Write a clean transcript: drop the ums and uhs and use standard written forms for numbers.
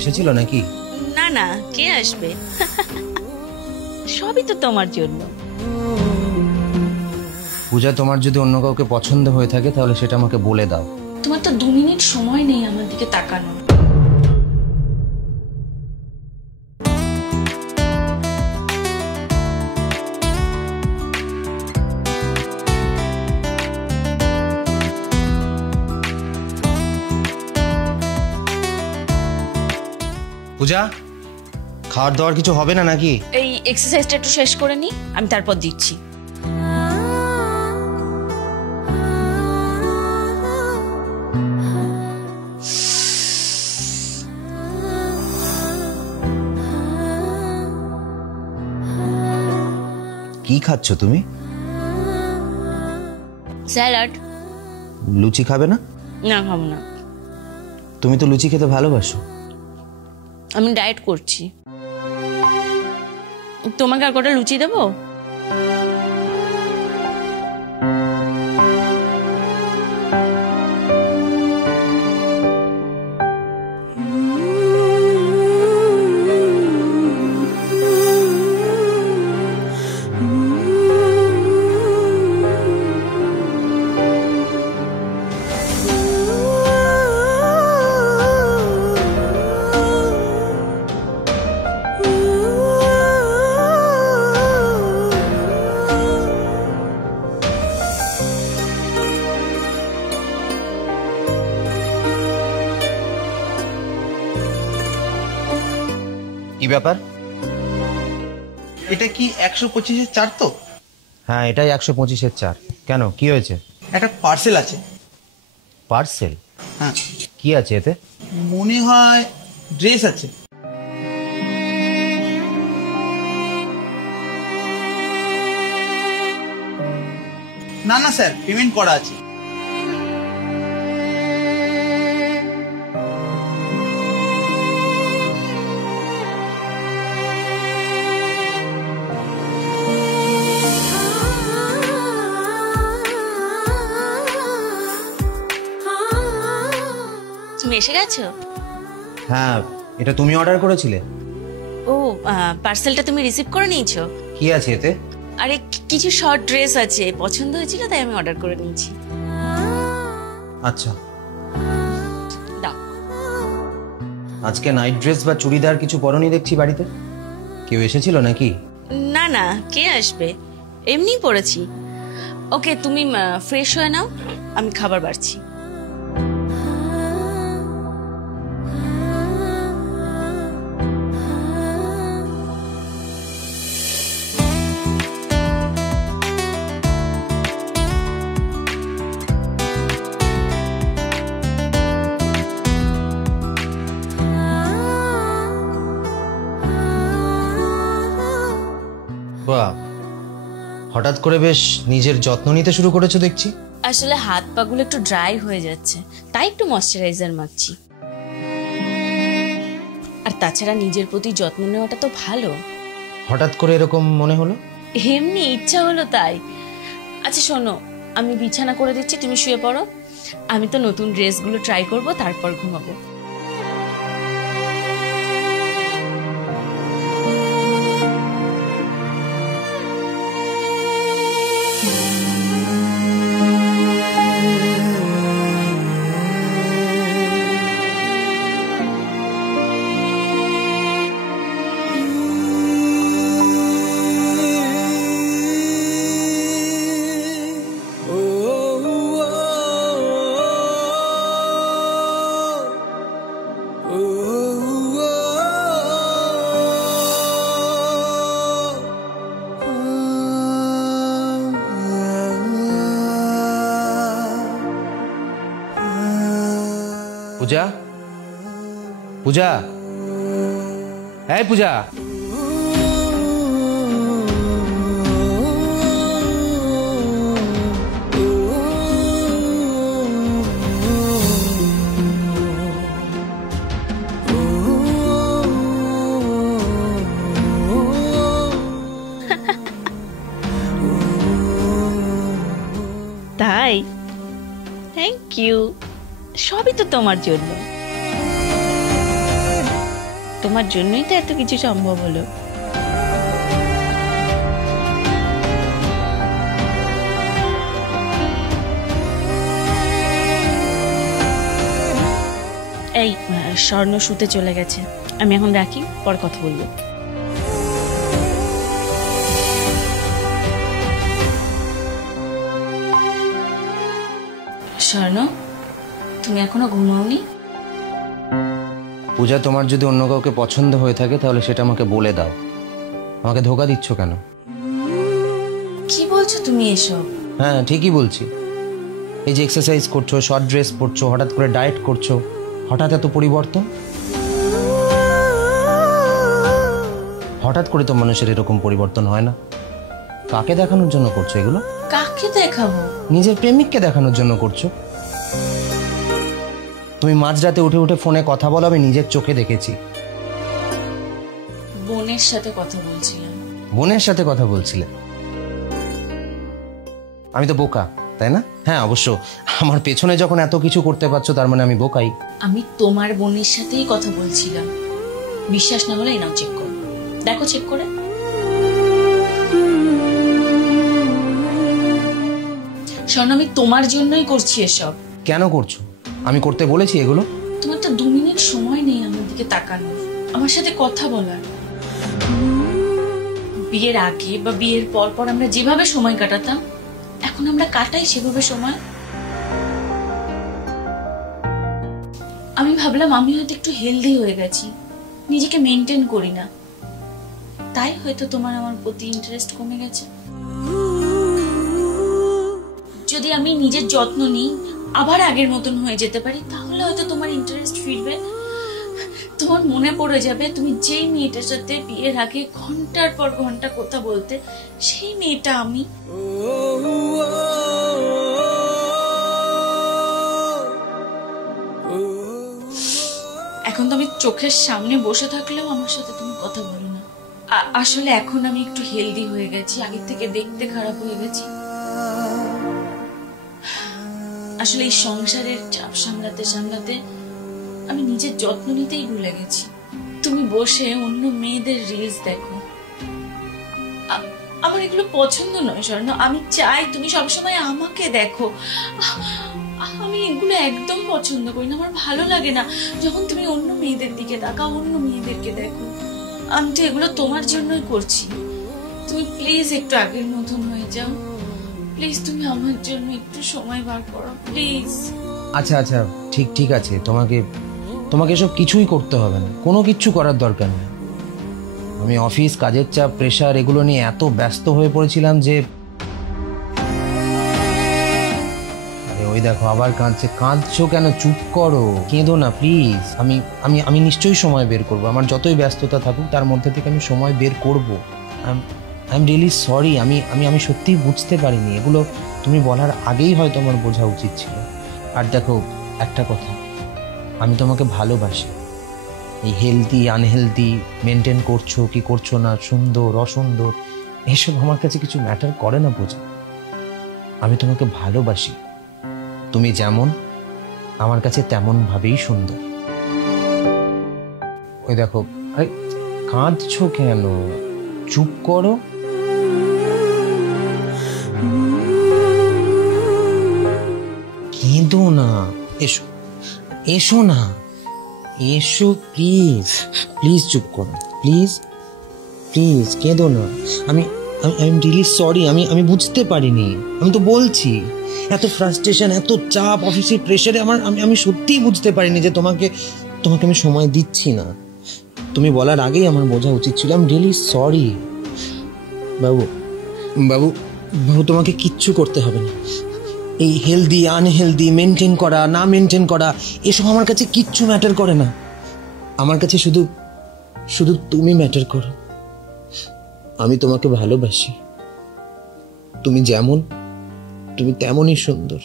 এসেছিল নাকি? না না, কে আসবে? সবই তো তোমার জন্য। পূজা, তোমার যদি অন্য কাউকে পছন্দ হয়ে থাকে তাহলে সেটা আমাকে বলে দাও। তোমার তো 2 মিনিট সময় নেই আমার দিকে তাকানো। পূজা, খাওয়ার দাওয়ার কিছু হবে না নাকি? এই এক্সারসাইজটা একটু শেষ করে নি, আমি তারপর দিচ্ছি। কি খাচ্ছ তুমি? স্যালাড। লুচি খাবে না? না, খাবো না। তুমি তো লুচি খেতে ভালোবাসো। আমি ডায়েট করছি। তোমাকে আর কটা লুচি দেবো? কি ব্যাপার? এটা কি 125-এর চার? তো হ্যাঁ, এটাই 125-এর চার। কেন, কি হয়েছে? একটা পার্সেল আছে। পার্সেল? হ্যাঁ। কি আছে এতে? মনে হয় ড্রেস আছে। না না স্যার, পেমেন্ট করা আছে। তুমি এসে গেছো? হ্যাঁ, এটা তুমি অর্ডার করেছিলে? ও, পার্সেলটা তুমি রিসিভ করে নিয়েছো? কি আছে এতে? আরে কিছু শর্ট ড্রেস আছে, পছন্দ হয়েছিল তাই আমি অর্ডার করে নিয়েছি। আচ্ছা। দাও। আজকে নাইট ড্রেস বা চুড়িদার কিছু পরনি দেখছি বাড়িতে। কেউ এসেছিল নাকি? না না, কে আসবে, এমনি পড়েছি। ওকে, তুমি ফ্রেশ হয়ে নাও, আমি খাবার বাড়ছি। বাহ, হঠাৎ করে বেশ নিজের যত্ন নিতে শুরু করেছো দেখছি। আসলে হাত পাগুলো একটু ড্রাই হয়ে যাচ্ছে, তাই একটু ময়শ্চারাইজার মাখছি। আর তাছাড়া নিজের প্রতি যত্ন নেওয়াটা তো ভালো। হঠাৎ করে এরকম মনে হলো? এমনি ইচ্ছা হলো তাই। আচ্ছা শোনো, আমি বিছানা করে দিচ্ছি, তুমি শুয়ে পড়ো। আমি তো নতুন ড্রেসগুলো ট্রাই করব, তারপর ঘুমাবো। পূজা, পূজা, এই পূজা। তাই? থ্যাংক ইউ, সবই তো তোমার জন্য। তোমার জন্যই তো এত কিছু সম্ভব হলো। এই স্বর্ণ শুতে চলে গেছে, আমি এখন রাখি, পরে কথা বলবো। স্বর্ণ, তুমি এখনো ঘুমাওনি? পূজা, তোমার যদি অন্য কাউকে পছন্দ হয়ে থাকে তাহলে সেটা আমাকে বলে দাও। আমাকে ধোকা দিচ্ছ কেন? কি বলছো তুমি এসব? হ্যাঁ, ঠিকই বলছি। এই যে এক্সারসাইজ করছো, শর্ট ড্রেস পরছো, হঠাৎ করে ডায়েট করছো, হঠাৎ এত পরিবর্তন, হঠাৎ করে তো মানুষের এরকম পরিবর্তন হয় না। কাকে দেখানোর জন্য করছো এগুলো? কাকে দেখাবো? নিজের প্রেমিককে দেখানোর জন্য করছো। তুমি মাঝরাতে উঠে উঠে ফোনে কথা বলো, আমি নিজের চোখে দেখেছি। বোনের সাথে কথা বলছিলাম। বোনের সাথে কথা বলছিলে? আমি তো বোকা, তাই না? হ্যাঁ, অবশ্য আমার পেছনে যখন এত কিছু করতে পারছো তার মানে আমি বোকাই। আমি তোমার বোনের সাথেই কথা বলছিলাম। বিশ্বাস না হলে নাও চেক করো, দেখো চেক করে। শোনো, আমি তোমার জন্যই করছি এসব। কেন করছো? আমি করতে বলেছি এগুলো? তোমার তো 2 মিনিট সময় নেই আমার দিকে তাকানোর, আমার সাথে কথা বলার। বিয়ের আগে বা বিয়ের পর পর আমরা যেভাবে সময় কাটাতাম, এখন আমরা কাটাই সেভাবে সময়। আমি ভাবলাম আমি হয়তো একটু হেলদি হয়ে গেছি, নিজেকে মেনটেন করি না, তাই হয়তো তোমার আমার প্রতি ইন্টারেস্ট কমে গেছে। যদি আমি নিজের যত্ন নিই, আবার আগের মতন হয়ে যেতে পারি, তাহলে হয়তো তোমার ইন্টারেস্ট ফিরবে। তোমার মনে পড়ে যাবে তুমি যেই মেয়েটার সাথে বিয়ের আগে ঘন্টার পর ঘন্টা কথা বলতে, সেই মেয়েটা আমি। এখন তো আমি চোখের সামনে বসে থাকলেও আমার সাথে তুমি কথা বলো না। আসলে এখন আমি একটু হেলদি হয়ে গেছি, আগের থেকে দেখতে খারাপ হয়ে গেছি। আসলে এই সংসারের চাপ সামলাতে সামলাতে আমি নিজের যত্ন নিতেই ভুলে গেছি। তুমি বসে অন্য মেয়েদের রিলস দেখো, আমার এগুলো পছন্দ নয় স্বর্ণ। আমি চাই তুমি সবসময় আমাকে দেখো। আমি এগুলো একদম পছন্দ করি না, আমার ভালো লাগে না যখন তুমি অন্য মেয়েদের দিকে তাকাও, অন্য মেয়েদেরকে দেখো। আমি তো এগুলো তোমার জন্যই করছি। তুমি প্লিজ একটু আগের মতন হয়ে যাও, প্লিজ। তুমি আমার জন্য একটু সময় বার করো, প্লিজ। আচ্ছা আচ্ছা, ঠিক আছে। তোমাকে এসব কিছুই করতে হবে না, কোনো কিচ্ছু করার দরকার নেই। আমি অফিস, কাজের চাপ, প্রেশার এগুলো নিয়ে এত ব্যস্ত হয়ে পড়েছিলাম যে ওই দেখো আবার কাঁদছে। কাঁদছো কেন? চুপ করো, কেঁদো না প্লিজ। আমি আমি আমি নিশ্চয়ই সময় বের করব। আমার যতই ব্যস্ততা থাকুক তার মধ্যে থেকে আমি সময় বের করব। I am really sorry. আমি সত্যিই বুঝতে পারিনি। এগুলো তুমি বলার আগেই হয়তো আমার বোঝা উচিত ছিল। আর দেখো একটা কথা, আমি তোমাকে ভালোবাসি। এই হেলদি আনহেলদি মেনটেন করছো কি করছো না, সুন্দর অসুন্দর, এসব আমার কাছে কিছু ম্যাটার করে না বোঝা। আমি তোমাকে ভালোবাসি। তুমি যেমন আমার কাছে তেমন ভাবেই সুন্দর। ওই দেখো, আরে কাঁদছো কেন? চুপ করো। কেঁদো না, এসো এসো না, এসো প্লিজ। প্লিজ চুপ করো, প্লিজ প্লিজ কেঁদো না। আমি আই এম রিয়েলি সরি। আমি বুঝতে পারিনি। আমি তো বলছি এত ফ্রাস্ট্রেশন, এত চাপ, অফিসের প্রেশারে আমি সত্যিই বুঝতে পারিনি যে তোমাকে আমি সময় দিচ্ছি না। তুমি বলার আগেই আমার বোঝা উচিত ছিল। I am really sorry. বাবু বাবু বাবু, তোমাকে কিচ্ছু করতে হবে না। এই হেলদি আনহেলদি মেনটেন করা না মেনটেন করা এসব আমার কাছে কিচ্ছু ম্যাটার করে না। আমার কাছে শুধু শুধু তুমি ম্যাটার করো। আমি তোমাকে ভালোবাসি। তুমি যেমন, তুমি তেমনই সুন্দর।